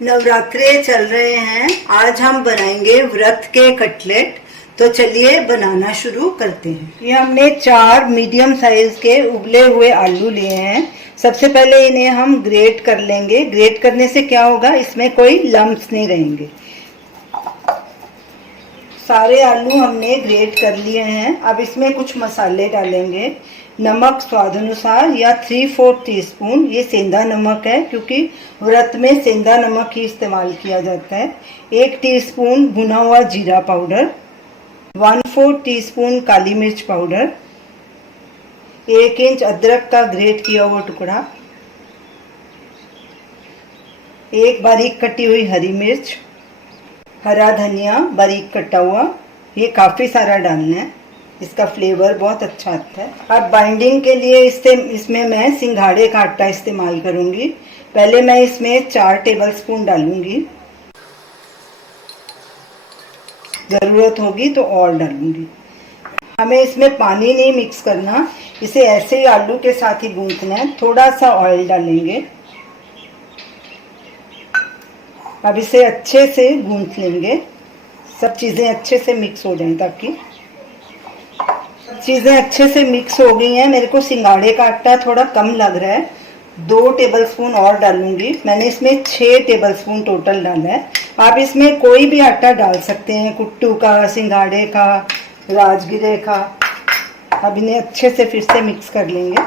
नवरात्रे चल रहे हैं, आज हम बनाएंगे व्रत के कटलेट। तो चलिए बनाना शुरू करते हैं। ये हमने 4 मीडियम साइज के उबले हुए आलू लिए हैं। सबसे पहले इन्हें हम ग्रेट कर लेंगे। ग्रेट करने से क्या होगा, इसमें कोई लम्प्स नहीं रहेंगे। सारे आलू हमने ग्रेट कर लिए हैं। अब इसमें कुछ मसाले डालेंगे। नमक स्वाद अनुसार या 3/4 टीस्पून, ये सेंधा नमक है क्योंकि व्रत में सेंधा नमक ही इस्तेमाल किया जाता है। 1 टीस्पून भुना हुआ जीरा पाउडर, 1/4 टीस्पून काली मिर्च पाउडर, 1 इंच अदरक का ग्रेट किया हुआ टुकड़ा, 1 बारीक कटी हुई हरी मिर्च, हरा धनिया बारीक कटा हुआ। ये काफ़ी सारा डालना है, इसका फ्लेवर बहुत अच्छा आता है। अब बाइंडिंग के लिए इसमें मैं सिंघाड़े का आटा इस्तेमाल करूंगी। पहले मैं इसमें 4 टेबलस्पून डालूंगी, ज़रूरत होगी तो और डालूंगी। हमें इसमें पानी नहीं मिक्स करना, इसे ऐसे ही आलू के साथ ही गूंथना है। थोड़ा सा ऑयल डालेंगे। अब इसे अच्छे से गूंथ लेंगे, सब चीज़ें अच्छे से मिक्स हो जाएं ताकि चीज़ें अच्छे से मिक्स हो गई हैं। मेरे को सिंघाड़े का आटा थोड़ा कम लग रहा है, 2 टेबलस्पून और डालूंगी। मैंने इसमें 6 टेबलस्पून टोटल डाला है। आप इसमें कोई भी आटा डाल सकते हैं, कुट्टू का, सिंघाड़े का, राजगिरे का। अब इन्हें अच्छे से फिर से मिक्स कर लेंगे।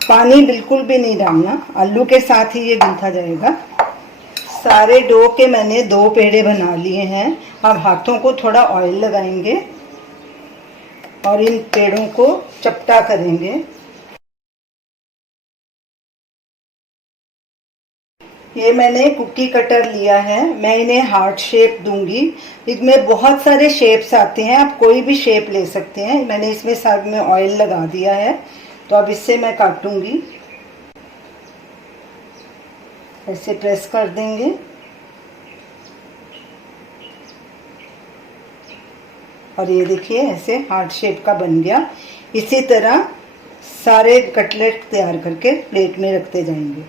पानी बिल्कुल भी नहीं डालना, आलू के साथ ही ये गूंथा जाएगा। सारे डो के मैंने 2 पेड़े बना लिए हैं। अब हाथों को थोड़ा ऑयल लगाएंगे और इन पेड़ों को चपटा करेंगे। ये मैंने कुकी कटर लिया है, मैं इन्हें हार्ट शेप दूंगी। इसमें बहुत सारे शेप्स आते हैं, आप कोई भी शेप ले सकते हैं। मैंने इसमें साइड में ऑयल लगा दिया है, तो अब इससे मैं काटूंगी। ऐसे प्रेस कर देंगे और ये देखिए ऐसे हार्ट शेप का बन गया। इसी तरह सारे कटलेट तैयार करके प्लेट में रखते जाएंगे।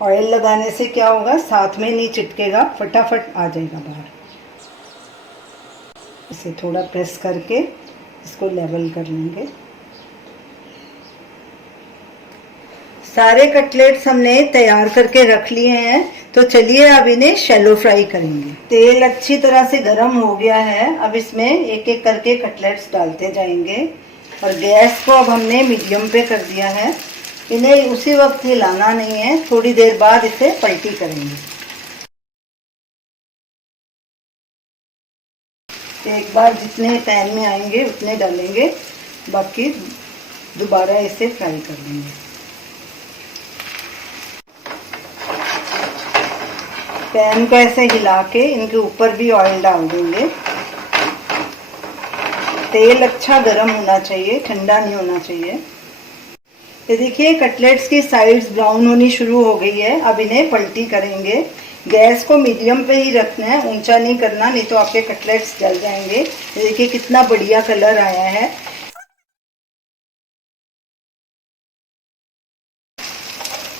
ऑयल लगाने से क्या होगा, साथ में नहीं चिपकेगा, फटाफट आ जाएगा बाहर। इसे थोड़ा प्रेस करके इसको लेवल कर लेंगे। सारे कटलेट्स हमने तैयार करके रख लिए हैं, तो चलिए अब इन्हें शैलो फ्राई करेंगे। तेल अच्छी तरह से गर्म हो गया है। अब इसमें एक एक करके कटलेट्स डालते जाएंगे और गैस को अब हमने मीडियम पे कर दिया है। इन्हें उसी वक्त हिलाना नहीं है, थोड़ी देर बाद इसे पलटी करेंगे। एक बार जितने पैन में आएंगे उतने डालेंगे, बाकी दोबारा इसे फ्राई कर लेंगे। पैन को ऐसे हिला के इनके ऊपर भी ऑयल डाल देंगे। तेल अच्छा गर्म होना चाहिए, ठंडा नहीं होना चाहिए। ये देखिए कटलेट्स की साइड्स ब्राउन होनी शुरू हो गई है। अब इन्हें पलटी करेंगे। गैस को मीडियम पे ही रखना है, ऊंचा नहीं करना, नहीं तो आपके कटलेट्स जल जाएंगे। ये देखिए कितना बढ़िया कलर आया है।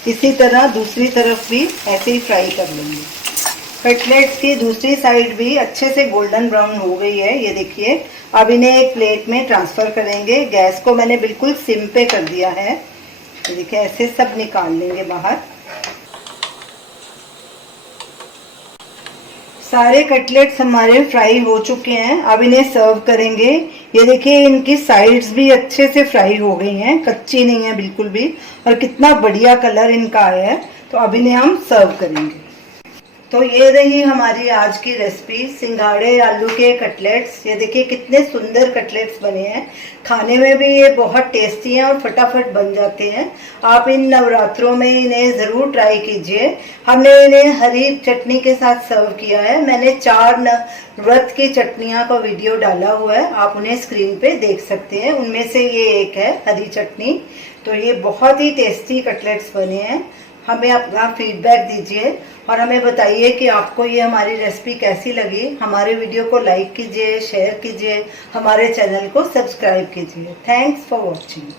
इसी तरह दूसरी तरफ भी ऐसे ही फ्राई कर लेंगे। कटलेट्स की दूसरी साइड भी अच्छे से गोल्डन ब्राउन हो गई है, ये देखिए। अब इन्हें एक प्लेट में ट्रांसफ़र करेंगे। गैस को मैंने बिल्कुल सिम पे कर दिया है। ये देखिए ऐसे सब निकाल लेंगे बाहर। सारे कटलेट्स हमारे फ्राई हो चुके हैं। अब इन्हें सर्व करेंगे। ये देखिए इनकी साइड्स भी अच्छे से फ्राई हो गई हैं, कच्ची नहीं है बिल्कुल भी, और कितना बढ़िया कलर इनका आया है। तो अब इन्हें हम सर्व करेंगे। तो ये रही हमारी आज की रेसिपी, सिंघाड़े आलू के कटलेट्स। ये देखिए कितने सुंदर कटलेट्स बने हैं। खाने में भी ये बहुत टेस्टी हैं और फटाफट बन जाते हैं। आप इन नवरात्रों में इन्हें ज़रूर ट्राई कीजिए। हमने इन्हें हरी चटनी के साथ सर्व किया है। मैंने 4 व्रत की चटनियाँ का वीडियो डाला हुआ है, आप उन्हें स्क्रीन पे देख सकते हैं। उनमें से ये एक है हरी चटनी। तो ये बहुत ही टेस्टी कटलेट्स बने हैं। हमें अपना फीडबैक दीजिए और हमें बताइए कि आपको ये हमारी रेसिपी कैसी लगी। हमारे वीडियो को लाइक कीजिए, शेयर कीजिए, हमारे चैनल को सब्सक्राइब कीजिए। Thanks for watching.